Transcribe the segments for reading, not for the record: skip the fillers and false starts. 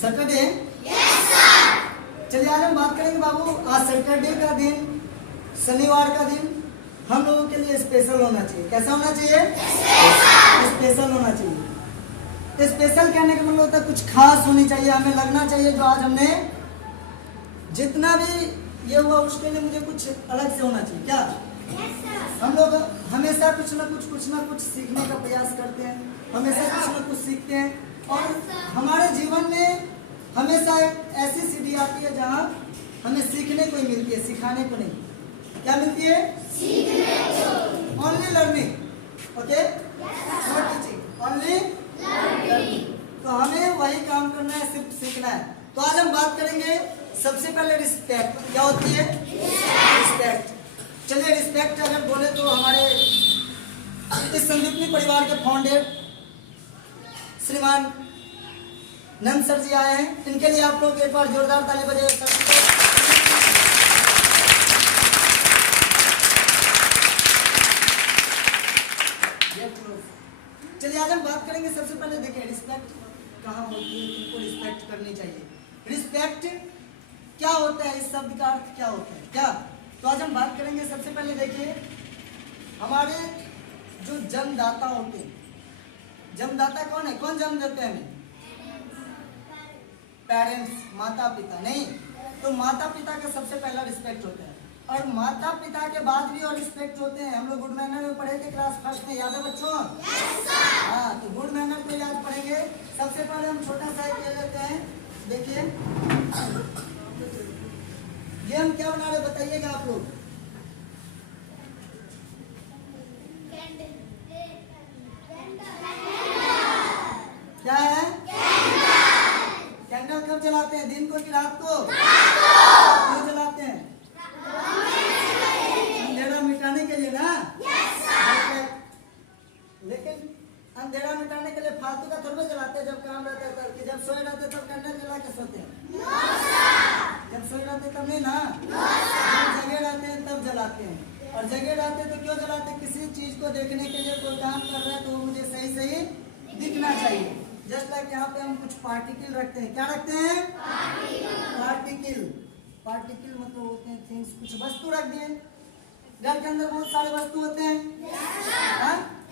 Saturday. चलिए आज हम बात करेंगे बाबू, आज सैटरडे का दिन, शनिवार का दिन हम लोगों के लिए स्पेशल होना चाहिए। कैसा होना चाहिए? स्पेशल होना चाहिए। स्पेशल कहने का मतलब होता है कुछ खास होनी चाहिए, हमें लगना चाहिए जो आज हमने जितना भी ये हुआ उसके लिए मुझे कुछ अलग से होना चाहिए। क्या हम लोग हमेशा कुछ ना कुछ सीखने का प्रयास करते हैं, हमेशा कुछ ना कुछ सीखते हैं और हमारे जीवन में हमेशा एक ऐसी सीढ़ी आती है जहाँ हमें सीखने को ही मिलती है, सिखाने को नहीं। क्या मिलती है? Only learning. Okay, not teaching, only learning. तो हमें वही काम करना है, सिर्फ सीखना है। तो आज हम बात करेंगे सबसे पहले रिस्पेक्ट। क्या होती है? रिस्पेक्ट। चलिए रिस्पेक्ट अगर बोले तो हमारे इस संदीपनी परिवार के फाउंडर श्रीमान नंद सर जी आए हैं। इनके लिए आप लोग एक बार जोरदार ताली बजाइए। चलिए आज हम बात करेंगे सबसे पहले देखिए रिस्पेक्ट कहाँ होती है, किनको रिस्पेक्ट करनी चाहिए। रिस्पेक्ट क्या होता है, इस शब्द का अर्थ क्या होता है? क्या तो आज हम बात करेंगे। सबसे पहले देखिए हमारे जो जन्मदाता होते हैं, जन्मदाता कौन है? कौन जन्म देते हैं हमें? पेरेंट्स, माता पिता। नहीं तो माता पिता का सबसे पहला रिस्पेक्ट होता है और माता पिता के बाद भी और रिस्पेक्ट होते हैं। हम लोग गुड मैनर में पढ़े थे क्लास फर्स्ट में, याद है बच्चों? हाँ, तो गुड मैनर को याद पढ़ेंगे। सबसे पहले हम छोटा सा एक ले लेते हैं। देखिए ये हम क्या बना रहे बताइएगा आप लोग? क्या है? कैंडल कब जलाते हैं, दिन को कि रात को? क्यों जलाते हैं? अंधेरा मिटाने के लिए ना। लेकिन अंधेरा मिटाने के लिए फालतू का थोड़ा जलाते हैं। जब काम रहता है तब, कि जब सोए रहते हैं तब कैंडल जला के सोते हैं? जब सोए रहते तब नहीं ना, जब जगह रहते हैं तब जलाते हैं। और जगह रहते हैं तो क्यों जलाते हैं? किसी चीज को देखने के लिए, कोई काम कर रहे हैं तो वो मुझे सही सही दिखना चाहिए। जस्ट लाइक यहाँ पे हम कुछ पार्टिकल रखते हैं। क्या रखते हैं? पार्टिकल। पार्टिकल मतलब होते हैं थिंग्स, कुछ वस्तु रख दिए। घर के अंदर बहुत सारे वस्तु होते हैं।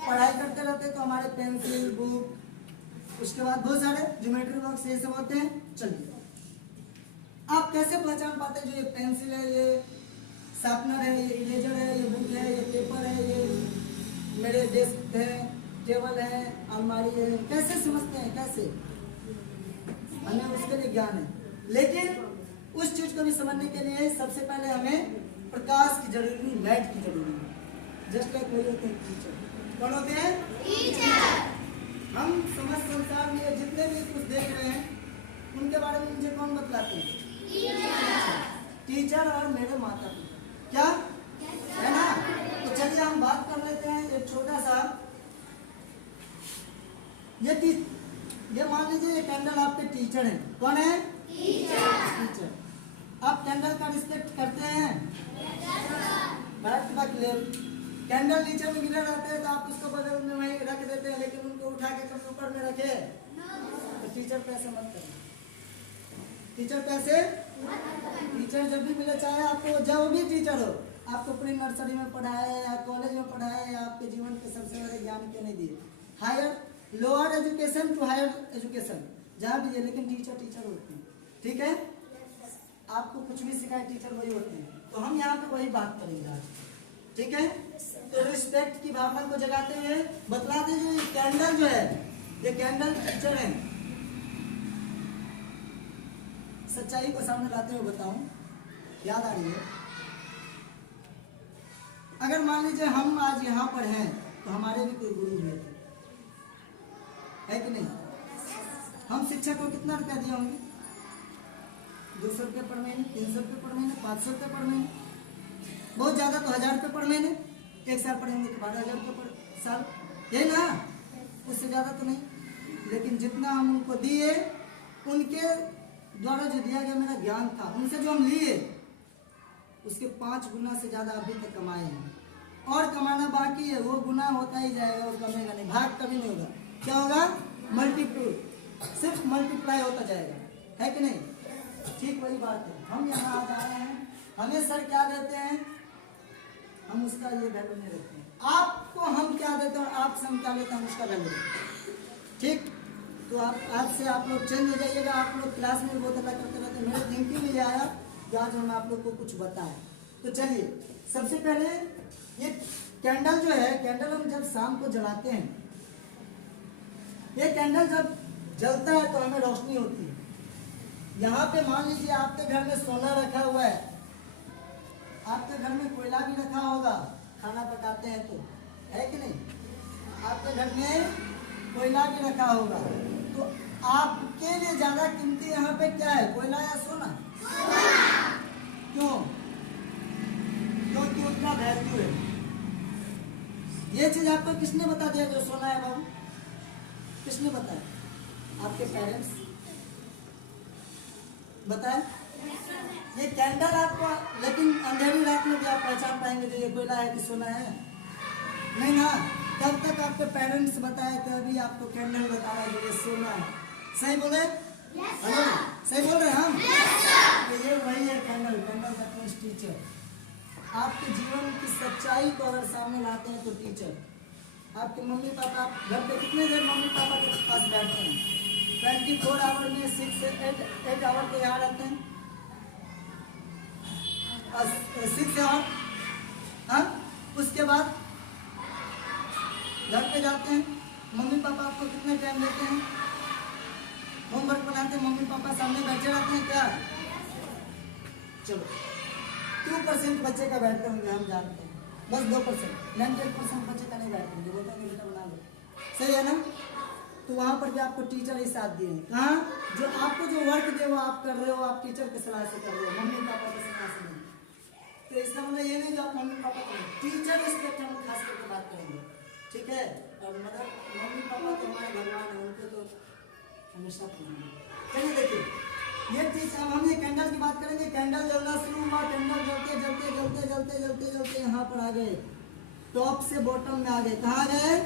पढ़ाई करते रहते हैं तो हमारे पेंसिल, बुक, उसके बाद बहुत सारे ज्योमेट्री बॉक्स ये सब होते हैं। चलिए आप कैसे पहचान पाते हैं जो ये पेंसिल है, ये शार्पनर है, ये इरेजर है, ये बुक है, ये पेपर है, ये मेरे डेस्क है, टेबल है, अलमारी है? कैसे समझते हैं? कैसे? हमें उसके लिए ज्ञान है। लेकिन उस चीज को भी समझने के लिए सबसे पहले हमें प्रकाश की जरूरत है, लाइट की जरूरत है। जस्ट लाइक वही होते हैं टीचर। कौन होते हैं? टीचर। हम समस्त संसार में जितने भी कुछ देख रहे हैं उनके बारे में मुझे कौन बतलाते हैं? टीचर और मेरे माता पिता। क्या है ना? तो चलिए हम बात कर लेते हैं एक छोटा सा। ये मान लीजिए ये कैंडल आपके टीचर हैं। कौन है? टीचर। आप कैंडल का रिस्पेक्ट करते हैं? Back to back left. Candle नीचे में गिरे रहते हैं तो आप उसको बगल में वहीं रख देते हैं, लेकिन उनको उठा के कभी ऊपर में रखे तो टीचर पैसे मत करें। टीचर पैसे टीचर जब भी मिले, चाहे आपको जब भी टीचर हो, आपको प्री नर्सरी में पढ़ाए या कॉलेज में पढ़ाए या आपके जीवन के सबसे बड़े ज्ञान क्यों नहीं दिए, higher lower education to higher education जहाँ भी है, लेकिन टीचर टीचर होते हैं। ठीक है, आपको कुछ भी सिखाए टीचर वही होते हैं। तो हम यहाँ पे वही बात करेंगे आज। ठीक है, तो रिस्पेक्ट की भावना को जगाते हुए बतलाते हैं ये कैंडल जो है, ये कैंडल टीचर है। सच्चाई को सामने लाते हुए बताऊं, याद आ रही है? अगर मान लीजिए हम आज यहाँ पर हैं तो हमारे भी कोई गुरु हुए थे, है कि नहीं? हम शिक्षक को कितना रुपया दिए होंगे? 200 रुपये पर महीने, 300 रुपये पर महीने, 500 रुपये पर महीने, बहुत ज़्यादा तो 1000 रुपये पर महीने। एक साल पढ़ेंगे तो 12,000 रुपये पर साल, यही ना? उससे ज़्यादा तो नहीं। लेकिन जितना हम उनको दिए, उनके द्वारा जो दिया गया मेरा ज्ञान था, उनसे जो हम लिए उसके 5 गुना से ज़्यादा अभी तक कमाए हैं और कमाना बाकी है। वो गुना होता ही जाएगा, वो कमेगा नहीं, भाग कभी नहीं होगा। क्या होगा? मल्टीप्लाई, सिर्फ मल्टीप्लाई होता जाएगा। है कि नहीं? ठीक वही बात है, हम यहाँ आ जा रहे हैं, हमें सर क्या देते हैं, हम उसका ये वैल्यू नहीं रखते हैं। आपको हम क्या देते हैं और आपसे हम क्या लेते हैं, हम उसका वैल्यू देते हैं। ठीक, तो आप आज से आप लोग चेंज हो जाइएगा। आप लोग क्लास में बहुत अदा करते रहते हैं, मेरे थिंकिंग में ये आया कि आज हम आप लोग को कुछ बताएं। तो चलिए, सबसे पहले ये कैंडल जो है, कैंडल हम जब शाम को जलाते हैं, ये कैंडल जब जलता है तो हमें रोशनी होती है। यहाँ पे मान लीजिए आपके घर में सोना रखा हुआ है, आपके घर में कोयला भी रखा होगा, खाना पकाते हैं तो, है कि नहीं? आपके घर में कोयला भी रखा होगा, तो आपके लिए ज्यादा कीमती यहाँ पे क्या है, कोयला या सोना? क्यों? क्योंकि उनका वैल्यू है। ये चीज आपको किसने बता दिया जो सोना है बाबू? किसने बताया? आपके पेरेंट्स बताए? ये कैंडल आपको, लेकिन अंधेरी रात में भी आप पहचान पाएंगे जो ये कोयला है कि सोना है? नहीं ना। तब तक आपके पेरेंट्स बताए थे, अभी आपको कैंडल बता रहा है जो ये सोना है। सही बोले? हेलो, सही बोल रहे हैं हम? तो ये वही है कैंडल। कैंडल का मीन्स टीचर। आपके जीवन की सच्चाई को अगर सामने लाते हैं तो टीचर। आपके मम्मी पापा, आप घर पे कितने देर मम्मी पापा के पास बैठते हैं? 24 आवर में 6 से 8 आवर तो यहाँ रहते हैं, 6 आवर। हाँ, उसके बाद घर पे जाते हैं, मम्मी पापा आपको कितने टाइम देते हैं? होमवर्क बनाते हैं, मम्मी पापा सामने बैठे रहते हैं क्या? चलो 2% बच्चे का बैठते होंगे, हम जानते हैं, बस 2%, 98% बच्चे का नहीं बैठते होंगे, बोलते हैं बेटा बना लो। सही है ना? तो वहाँ पर भी आपको टीचर ही साथ दिए हैं। कहाँ? जो आपको जो वर्क दे वो आप कर रहे हो, आप टीचर की सलाह से कर रहे हो, मम्मी पापा की सलाह से नहीं। तो इसका मतलब ये नहीं जो आप मम्मी पापा को, टीचर रिस्पेक्ट हम खास करके बात करेंगे, ठीक है? और मदर, मम्मी पापा तो हमारे भगवान है, उनको तो हमेशा करेंगे। चलिए देखिए, ये चीज हम ये कैंडल की बात करेंगे। कैंडल जलना शुरू हुआ, कैंडल जलते जलते जलते जलते जलते जलते यहाँ पर आ गए, टॉप से बॉटम में आ गए। कहाँ गए?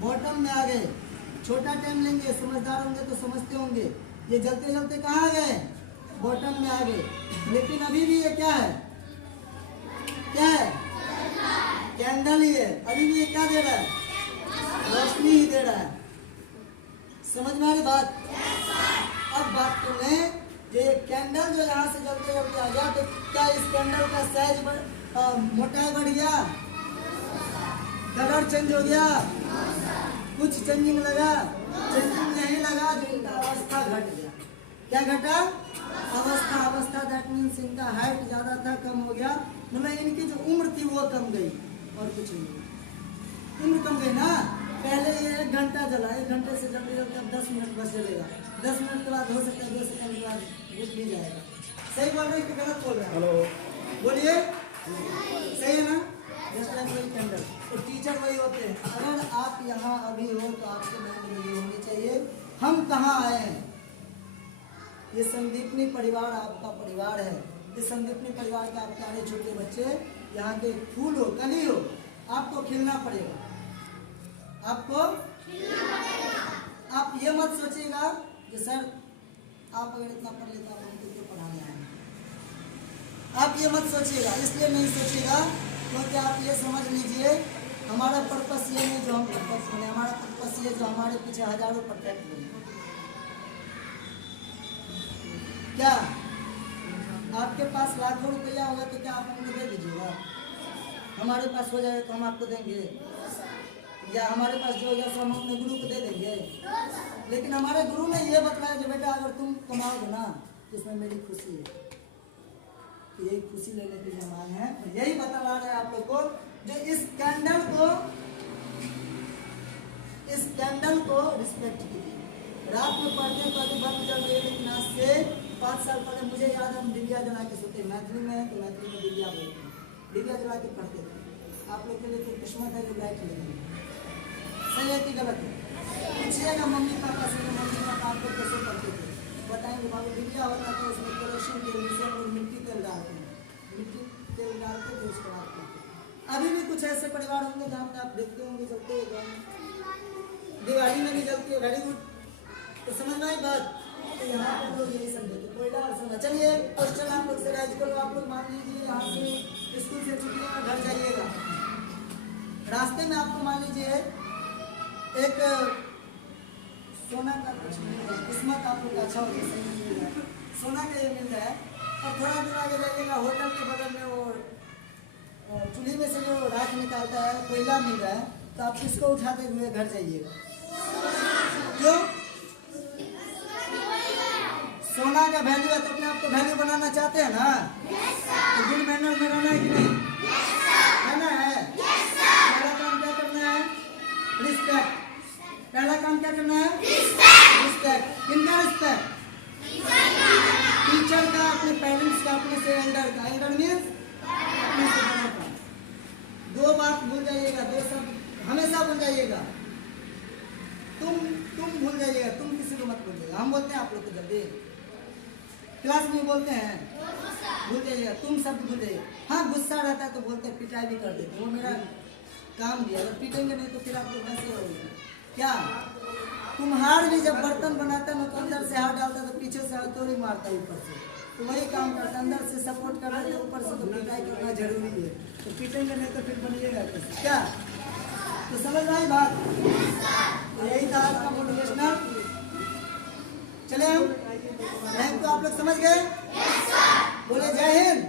बॉटम में आ गए। छोटा टाइम लेंगे, समझदार होंगे तो समझते होंगे। ये जलते जलते कहाँ गए? बॉटम में आ गए। लेकिन अभी भी ये क्या है? क्या है? कैंडल ही है। अभी भी ये क्या दे रहा है? रोशनी ही दे रहा है। समझ में आ रही बात? अब बात कर रहे हैं, ये कैंडल जो यहाँ से जलते जलते आ गया, तो क्या इस कैंडल का साइज मोटाई बढ़ गया? कलर चेंज हो गया? कुछ चेंजिंग लगा? चेंजिंग नहीं लगा, जो इनका अवस्था घट गया। क्या घटा? अवस्था। अवस्था दैट मीन्स इनका हाइट ज्यादा था, कम हो गया, मतलब इनकी जो उम्र थी वो कम गई, और कुछ नहीं। उम्र कम गई ना। पहले ये 1 घंटा जला, 1 घंटे से जल्दी जल्दी अब 10 मिनट बस जलेगा। 10 मिनट के बाद हो सकता है 2 सेकंड के बाद बुझ भी जाएगा। सही बोल रहे हैं कि गलत बोल रहे हैं? हेलो, बोलिए। सही है ना? जस्ट लाइक वही कैंडल। तो टीचर वही होते हैं। अगर आप यहाँ अभी हो तो आपके मन में ये होनी चाहिए, हम कहाँ आए हैं? ये संदीपनी परिवार आपका परिवार है। इस संदीपनी परिवार के आप प्यारे छोटे बच्चे, यहाँ के फूल हो, कली हो, आपको खिलना पड़ेगा। आपको आप ये मत सोचिएगा कि सर आप अगर इतना पढ़ लेते आप हमको क्यों पढ़ाने आए। आप ये मत सोचिएगा, इसलिए नहीं सोचिएगा क्योंकि आप ये समझ लीजिए हमारा पर्पस ये नहीं जो हम परफेक्ट बने, हमारा पर्पस ये जो हमारे पीछे हजारों परफेक्ट बने। क्या आपके पास लाखों रुपया होगा तो क्या आप हमको दे दीजिएगा? हमारे पास हो जाएगा तो हम आपको देंगे, या हमारे पास जो होगा सो हम अपने गुरु को दे देंगे। लेकिन हमारे गुरु ने ये बताया कि बेटा अगर तुम कमाओगे ना तो इसमें मेरी खुशी है। तो यही खुशी लेने के लिए हम आए हैं, और यही बता रहे हैं आप लोग को, जो इस कैंडल को रिस्पेक्ट कीजिए। रात में पढ़ने को अभी बंद कर दिए, लेकिन आज से 5 साल पहले मुझे याद है हम दिव्या जला के सोते। मैथिली में है तो मैथिली में दिव्या बोलते हैं, दिव्या जला के पढ़ते थे। आप लोग के लिए तो किस्मत है जो लाइट लेंगे। सही है कि गलत है? पूछिएगा मम्मी पापा से, मम्मी पापा आपको कैसे पढ़ते थे, बताएंगे बाबू दिव्या होता था, उसमें केरोसिन तेल मिश्रण और मिट्टी तेल डालते हैं, मिट्टी तेल डालते थे उसके बाद करते। अभी भी कुछ ऐसे परिवार होंगे जहाँ पे आप देखते होंगे जलते हुए, दिवाली में भी जलती है। Very good. तो समझ में आई बात? तो यहाँ पर लोग यही समझे थे, कोयला और सोना। चलिए क्वेश्चन आप लोग से राइज करो। आप लोग मान लीजिए यहाँ से स्कूल से छुट्टियों में घर जाइएगा, रास्ते में आपको मान लीजिए एक सोना का कुछ किस्मत आप लोग अच्छा हो सही मिल जाए, सोना का ये मिल जाए, और थोड़ा दूर आगे जाइएगा होटल के बगल में वो चूल्हे में से जो राख निकालता है, कोयला मिल रहा है, तो आप किसको उठाते हुए घर जाइएगा? क्यों? सोना का वैल्यू है तो अपने आप को वैल्यू बनाना चाहते हैं ना? तो गुड मैनर में रहना है कि नहीं? रहना है। पहला काम क्या करना है? रिस्पेक्ट। पहला काम क्या करना है? रिस्पेक्ट। किनका रिस्पेक्ट? टीचर का, अपने पेरेंट्स का, अपने से एल्डर का। एल्डर मीन्स अपने से बड़ा का। दो बात भूल जाइएगा, दो शब्द हमेशा भूल जाइएगा। तुम भूल जाइएगा, तुम किसी को मत भूलिएगा। हम बोलते हैं आप लोग को जल्दी क्लास में बोलते हैं, भूल जाइएगा। तुम शब्द भूल जाइएगा। हाँ, गुस्सा रहता है तो बोलते हैं, पिटाई भी कर देते, वो मेरा काम दिया। अगर पीटेंगे नहीं तो फिर आप लोग वैसे रहोगे क्या? कुम्हार भी जब बर्तन बनाता है ना, तो अंदर से हाथ डालता है तो पीछे से हथौड़ी मारता है ऊपर से, तो वही काम करता है, अंदर से सपोर्ट कर रहा है, ऊपर से तो पिटाई करना जरूरी है। तो पीटेंगे नहीं तो फिर बनिएगा कैसे? क्या? तो समझ में आई बात? तो यही था आज का मोटिवेशनल। चले हम रैंक को आप लोग समझ गए? बोले जय हिंद।